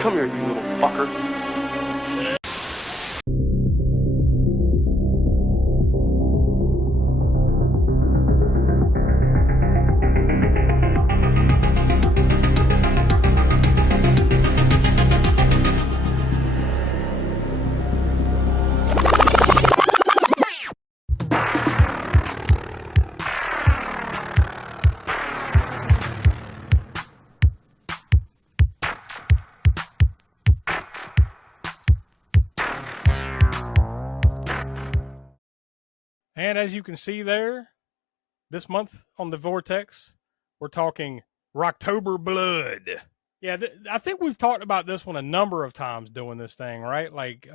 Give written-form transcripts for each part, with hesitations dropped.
Come here, you little fucker. And as you can see there, this month on the Vortex, we're talking Rocktober Blood. Yeah, I think we've talked about this one a number of times doing this thing, right? Like,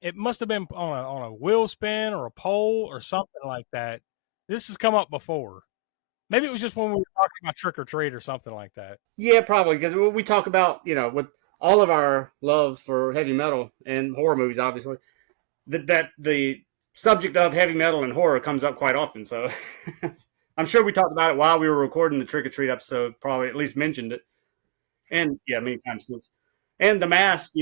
it must have been on a wheel spin or a pole or something like that. This has come up before. Maybe it was just when we were talking about Trick or Treat or something like that. Yeah, probably, because we talk about, with all of our loves for heavy metal and horror movies, obviously, that the subject of heavy metal and horror comes up quite often. So I'm sure we talked about it while we were recording the Trick or Treat episode, probably at least mentioned it. And yeah, many times since. And the mask,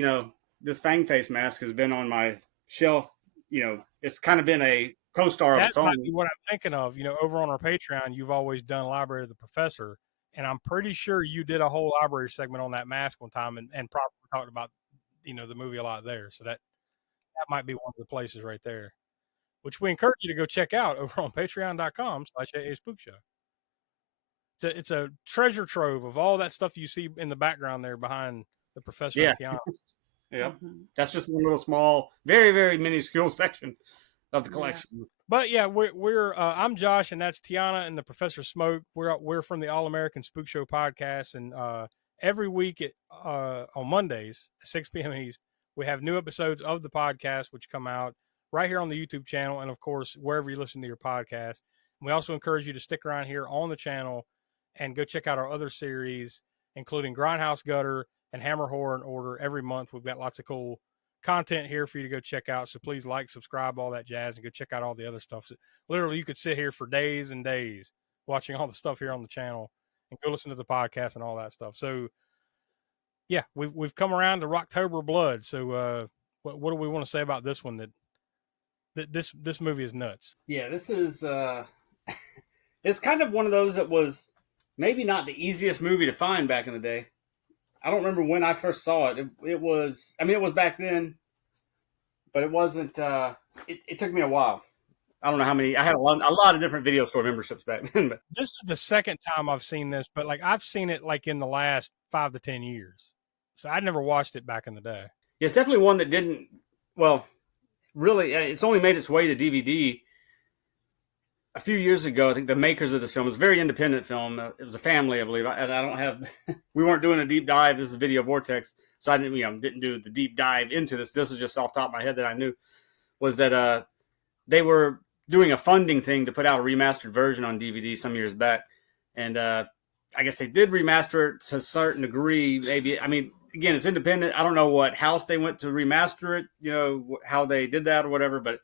this Fang Face mask has been on my shelf. It's kind of been a co-star of its own. That's what I'm thinking of. Over on our Patreon, you've always done Library of the Professor. And I'm pretty sure you did a whole library segment on that mask one time and probably talked about, the movie a lot there. So that might be one of the places right there, which we encourage you to go check out over on patreon.com/Spookshow. It's a treasure trove of all that stuff you see in the background there behind the Professor and Tiana. Yeah. That's just one little small, very, very minuscule section of the collection. Yeah. But yeah, we're I'm Josh, and that's Tiana and the Professor Smoke. We're from the All American Spook Show podcast, and every week on Mondays at 6 p.m. East, we have new episodes of the podcast which come out right here on the YouTube channel, and of course wherever you listen to your podcast. We also encourage you to stick around here on the channel and go check out our other series, including Grindhouse Gutter and Hammer Horror and Order. Every month we've got lots of cool content here for you to go check out. So please like, subscribe, all that jazz, and go check out all the other stuff. So literally, you could sit here for days and days watching all the stuff here on the channel and go listen to the podcast and all that stuff. So yeah, we've come around to Rocktober Blood. So what do we want to say about this one? That this movie is nuts. Yeah, this is it's kind of one of those that was maybe not the easiest movie to find back in the day. I don't remember when I first saw it. It was back then, but it wasn't. It took me a while. I don't know how many. I had a lot of different video store memberships back then. But this is the second time I've seen this, but like I've seen it like in the last 5 to 10 years. So I never watched it back in the day. Yeah, it's definitely one that didn't. Well, really, it's only made its way to DVD a few years ago. I think the makers of this film, was a very independent film. It was a family, I believe. And I don't have. We weren't doing a deep dive. This is Video Vortex, so I didn't do the deep dive into this. This is just off the top of my head that I knew was that they were doing a funding thing to put out a remastered version on DVD some years back, and I guess they did remaster it to a certain degree. Maybe, again, it's independent. I don't know what house they went to remaster it. How they did that or whatever, but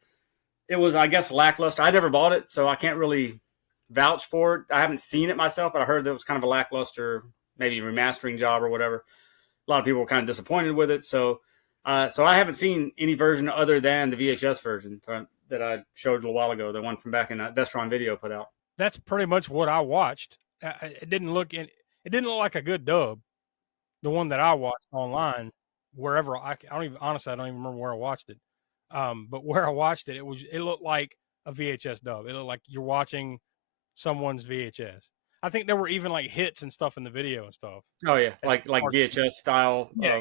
it was, I guess, lackluster. I never bought it, so I can't really vouch for it. I haven't seen it myself, but I heard that it was kind of a lackluster, maybe remastering job or whatever. A lot of people were kind of disappointed with it. So I haven't seen any version other than the VHS version that I showed a little while ago, the one from back in Vestron Video put out. That's pretty much what I watched. It didn't look like a good dub. The one that I watched online, wherever I don't even remember where I watched it. But where I watched it, it looked like a VHS dub. It looked like you're watching someone's VHS. I think there were even like hits and stuff in the video and stuff. Oh yeah, like VHS style. Yeah.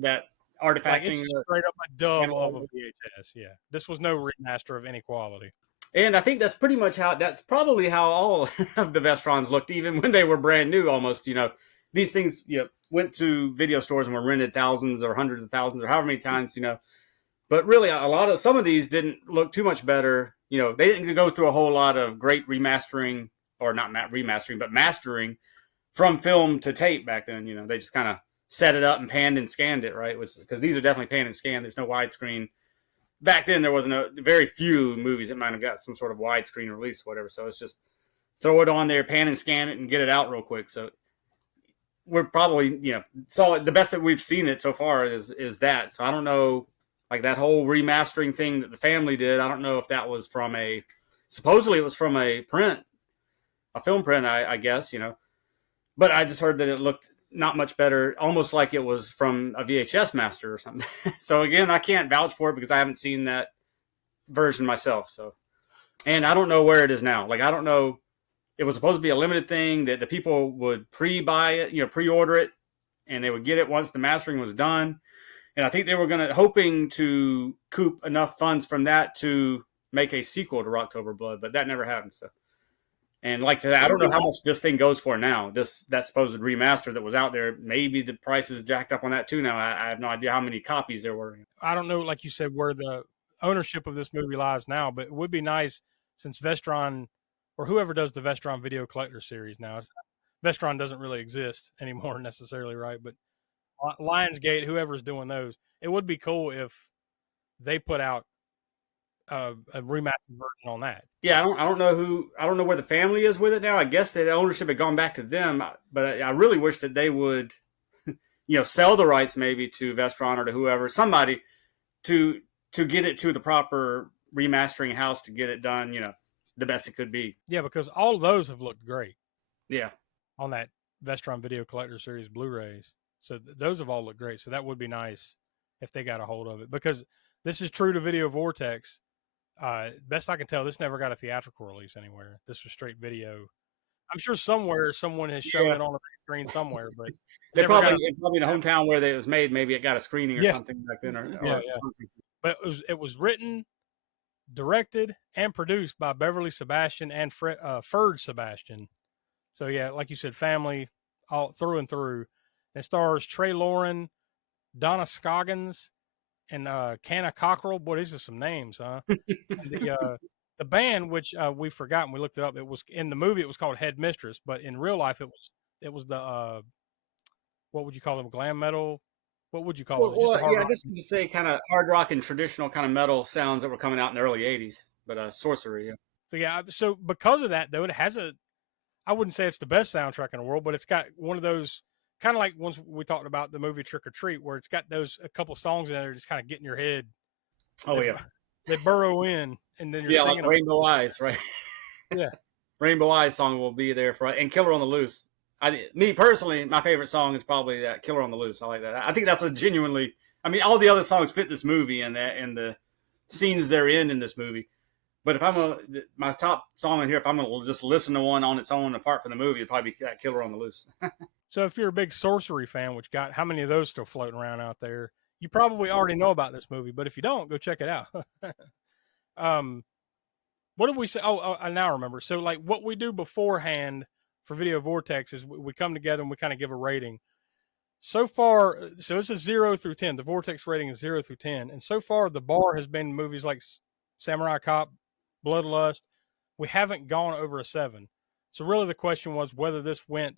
That artifact. Like it's straight up a dub of a VHS. Yeah, this was no remaster of any quality. And I think that's probably how all of the Vestrons looked, even when they were brand new. Almost, these things went to video stores and were rented thousands or hundreds of thousands or however many times. But really, some of these didn't look too much better. They didn't go through a whole lot of great remastering, or not remastering, but mastering from film to tape back then. They just kind of set it up and panned and scanned it, right? Because these are definitely panned and scanned. There's no widescreen. Back then, there wasn't very few movies that might have got some sort of widescreen release or whatever. So it's just throw it on there, pan and scan it, and get it out real quick. So we're probably, saw the best that we've seen it so far is that. So I don't know, like that whole remastering thing that the family did. I don't know if that was from supposedly it was from a film print, I guess, but I just heard that it looked not much better, almost like it was from a VHS master or something. So again, I can't vouch for it because I haven't seen that version myself. So, and I don't know where it is now. Like, I don't know. It was supposed to be a limited thing that the people would pre-buy it, pre-order it, and they would get it once the mastering was done. And I think they were hoping to coop enough funds from that to make a sequel to Rocktober Blood, but that never happened. So, and like that, I don't know how much this thing goes for now. That supposed remaster that was out there, maybe the price is jacked up on that too now. I have no idea how many copies there were. I don't know, like you said, where the ownership of this movie lies now, but it would be nice since Vestron, or whoever does the Vestron Video Collector series now, Vestron doesn't really exist anymore necessarily, right? But Lionsgate, whoever's doing those, it would be cool if they put out a remastered version on that. Yeah, I don't know where the family is with it now. I guess the ownership had gone back to them, but I really wish that they would, sell the rights maybe to Vestron or to whoever, somebody to get it to the proper remastering house to get it done, the best it could be. Yeah, because all of those have looked great. Yeah. On that Vestron Video Collector Series Blu-rays. So those have all looked great. So that would be nice if they got a hold of it, because this is true to Video Vortex. Best I can tell, this never got a theatrical release anywhere. This was straight video. I'm sure somewhere someone has shown it on the screen somewhere, but they probably in the hometown where it was made. Maybe it got a screening or something back then, or something. But it was written, directed, and produced by Beverly Sebastian and Ferd Sebastian. So yeah, like you said, family all through and through. It stars Tray Loren, Donna Scoggins, and Cana Cockrell. Boy, these are some names, huh? The band, which we forgot and we looked it up, it was in the movie. It was called Headmistress, but in real life, it was the what would you call them? Glam metal. What would you call it? Just I guess you could say kind of hard rock and traditional kind of metal sounds that were coming out in the early '80s, but sorcery. Yeah. So because of that, though, it has I wouldn't say it's the best soundtrack in the world, but it's got one of those kind of like once we talked about the movie Trick or Treat, where it's got a couple songs in there just kind of get in your head. Oh yeah, they burrow in, and then you're singing like Rainbow Eyes, right? Yeah, Rainbow Eyes song will be there and Killer on the Loose. Me personally, my favorite song is probably that Killer on the Loose. I like that. I think that's a genuinely. I mean, all the other songs fit this movie and the scenes they're in this movie. But if my top song in here, if I'm going to just listen to one on its own apart from the movie, it'd probably be that Killer on the Loose. So if you're a big sorcery fan, which got how many of those still floating around out there, you probably already know about this movie. But if you don't, go check it out. What did we say? Oh, I now remember. So like what we do beforehand for Video Vortex is we come together and we kind of give a rating. So far, so it's a 0 through 10. The Vortex rating is 0 through 10. And so far, the bar has been movies like Samurai Cop, Bloodlust. We haven't gone over a 7. So really the question was whether this went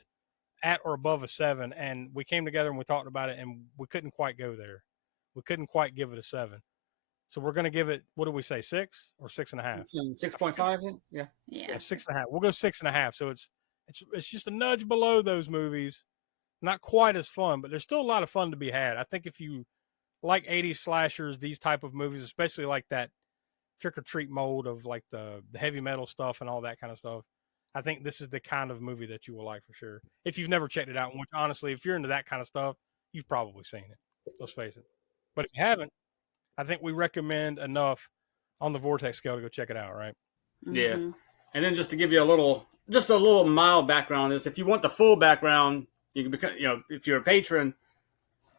at or above a 7. And we came together and we talked about it, and we couldn't quite go there. We couldn't quite give it a 7. So we're going to give it, what do we say, 6 or 6.5? 6.5. Yeah. 6.5. We'll go 6.5. So it's just a nudge below those movies. Not quite as fun, but there's still a lot of fun to be had. I think if you like 80s slashers, these type of movies, especially like that Trick or Treat mold of like the heavy metal stuff and all that kind of stuff, I think this is the kind of movie that you will like for sure. If you've never checked it out, which honestly, if you're into that kind of stuff, you've probably seen it. Let's face it. But if you haven't, I think we recommend enough on the Vortex scale to go check it out, right? Yeah. Mm-hmm. And then just to give you a little mild background on this, if you want the full background, you can become, if you're a patron,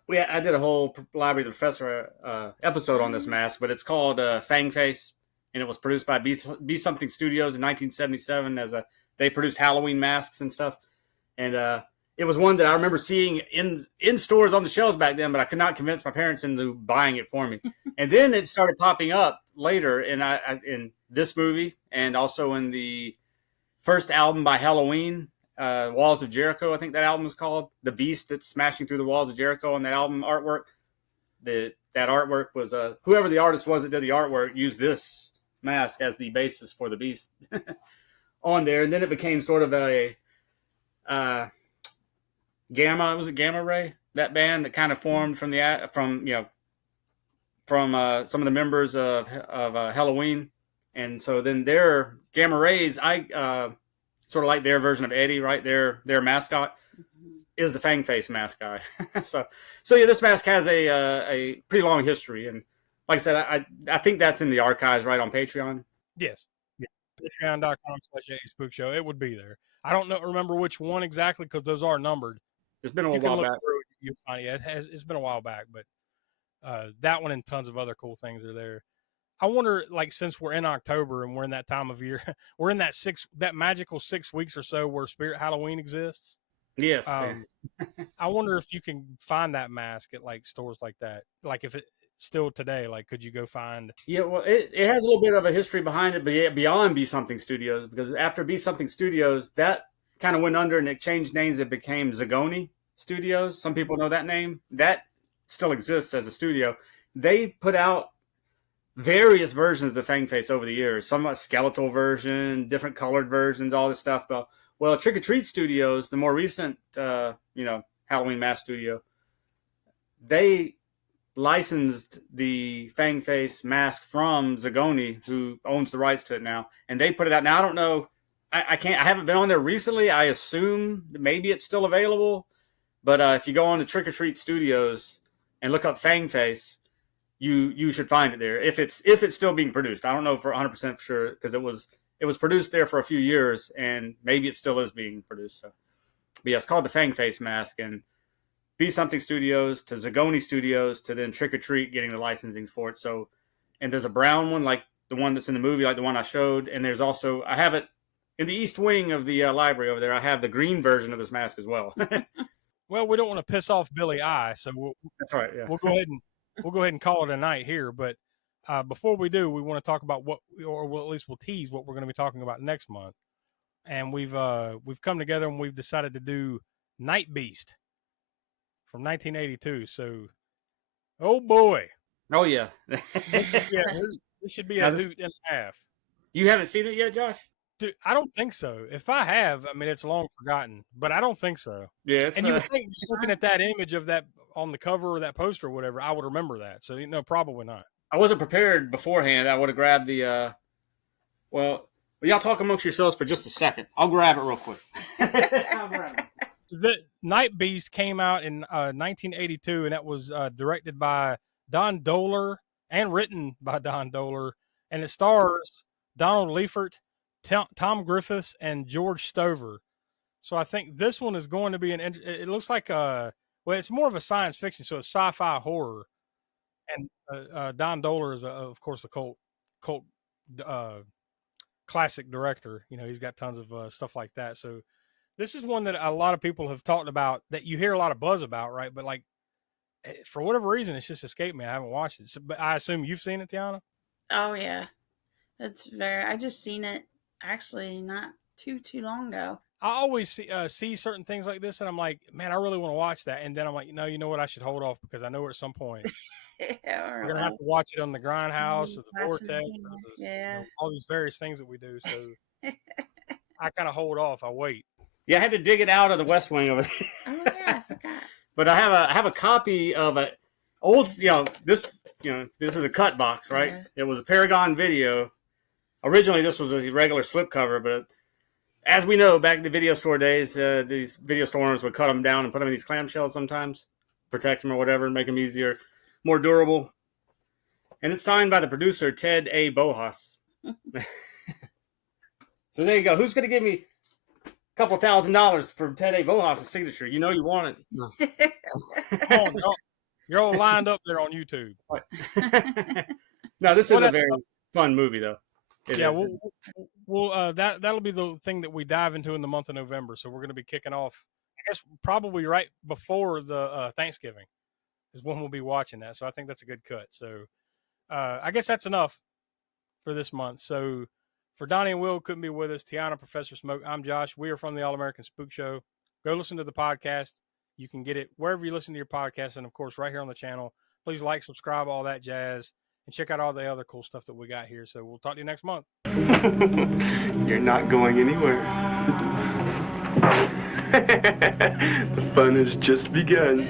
I did a whole Library of the Professor episode on this mask, but it's called Fang Face, and it was produced by Be Something Studios in 1977 they produced Halloween masks and stuff. And it was one that I remember seeing in stores on the shelves back then, but I could not convince my parents into buying it for me. And then it started popping up later in this movie, and also in the first album by Halloween, Walls of Jericho, I think that album is called. The beast that's smashing through the walls of Jericho on that album artwork. That artwork was whoever the artist was that did the artwork used this mask as the basis for the beast on there, and then it became sort of a Gamma. Was it Gamma Ray? That band that kind of formed from some of the members of Halloween, and so then their Gamma Rays, I sort of like their version of Eddie, right? Their mascot is the Fang Face mascot. so yeah, this mask has a pretty long history, and like I said, I think that's in the archives, right, on Patreon. Yes. Yeah. Patreon.com/Spookshow. It would be there. I don't remember which one exactly because those are numbered. It's been a while back. You'll find it's been a while back, but that one and tons of other cool things are there. I wonder, like, since we're in October and we're in that time of year, we're in that magical 6 weeks or so where Spirit Halloween exists. Yes. I wonder if you can find that mask at like stores like that. Like if it still today, like could you go find? Yeah, well, it has a little bit of a history behind it, but yeah, beyond Be Something Studios, because after Be Something Studios, that kind of went under and it changed names. It became Zagoni Studios. Some people know that name. That still exists as a studio. They put out various versions of the Fang Face over the years. Some a skeletal version, different colored versions, all this stuff. But well, Trick or Treat Studios, the more recent, Halloween mask studio, they licensed the Fang Face mask from Zagoni, who owns the rights to it now, and they put it out. Now I don't know. I haven't been on there recently. I assume maybe it's still available, but if you go on to Trick or Treat Studios and look up Fang Face, you should find it there if it's still being produced. I don't know for 100% for sure because it was produced there for a few years, and maybe it still is being produced. So, but yeah, it's called the Fang Face mask, and Be Something Studios to Zagoni Studios to then Trick or Treat getting the licensing for it. So, and there's a brown one like the one that's in the movie, like the one I showed, and there's also I have it in the east wing of the library over there. I have the green version of this mask as well. Well, we don't want to piss off Billy I, so that's right. Yeah, we'll go ahead and call it a night here, but. Before we do, we want to talk about at least we'll tease what we're going to be talking about next month. And we've come together and we've decided to do Night Beast from 1982. So, oh boy. Oh yeah. This should be a hoot and a half. You haven't seen it yet, Josh? Dude, I don't think so. If I have, I mean, it's long forgotten, but I don't think so. Yeah. And you would think just looking at that image of that on the cover or that poster or whatever, I would remember that. So, no, probably not. I wasn't prepared beforehand. I would have grabbed the, well, y'all talk amongst yourselves for just a second. I'll grab it real quick. The Night Beast came out in 1982, and that was directed by Don Dohler and written by Don Dohler, and it stars Donald Liefert, Tom Griffiths, and George Stover. So I think this one is going to be it looks like it's more of a science fiction, so it's sci-fi horror. And Don Dohler is, of course, a cult classic director. You know, he's got tons of stuff like that. So this is one that a lot of people have talked about that you hear a lot of buzz about, right? But like, for whatever reason, it's just escaped me. I haven't watched it. So, but I assume you've seen it, Tiana? Oh, yeah. I just seen it actually not too long ago. I always see certain things like this, and I'm like, man, I really want to watch that. And then I'm like, no, you know what? I should hold off because I know at some point we're going to have to watch it on the Grindhouse or the Vortex or all these various things that we do. So I kind of hold off. I wait. Yeah, I had to dig it out of the West Wing over there. Oh, yeah, I forgot. But I have a copy of a old, this is a cut box, right? Yeah. It was a Paragon Video. Originally, this was a regular slipcover, but as we know, back in the video store days, these video store owners would cut them down and put them in these clamshells sometimes, protect them or whatever, and make them easier, more durable. And it's signed by the producer, Ted A. Bohas. So there you go. Who's going to give me a couple $1,000 for Ted A. Bohas' signature? You know you want it. Oh, you're all lined up there on YouTube. No, this is a very fun movie, though. That'll be the thing that we dive into in the month of November. So we're going to be kicking off, I guess, probably right before the Thanksgiving is when we'll be watching that. So I think that's a good cut. So I guess that's enough for this month. So for Donnie and Will who couldn't be with us, Tiana, Professor Smoke, I'm Josh. We are from the All American Spook Show. Go listen to the podcast. You can get it wherever you listen to your podcast, and of course right here on the channel. Please like, subscribe, all that jazz. And check out all the other cool stuff that we got here. So we'll talk to you next month. You're not going anywhere. The fun has just begun.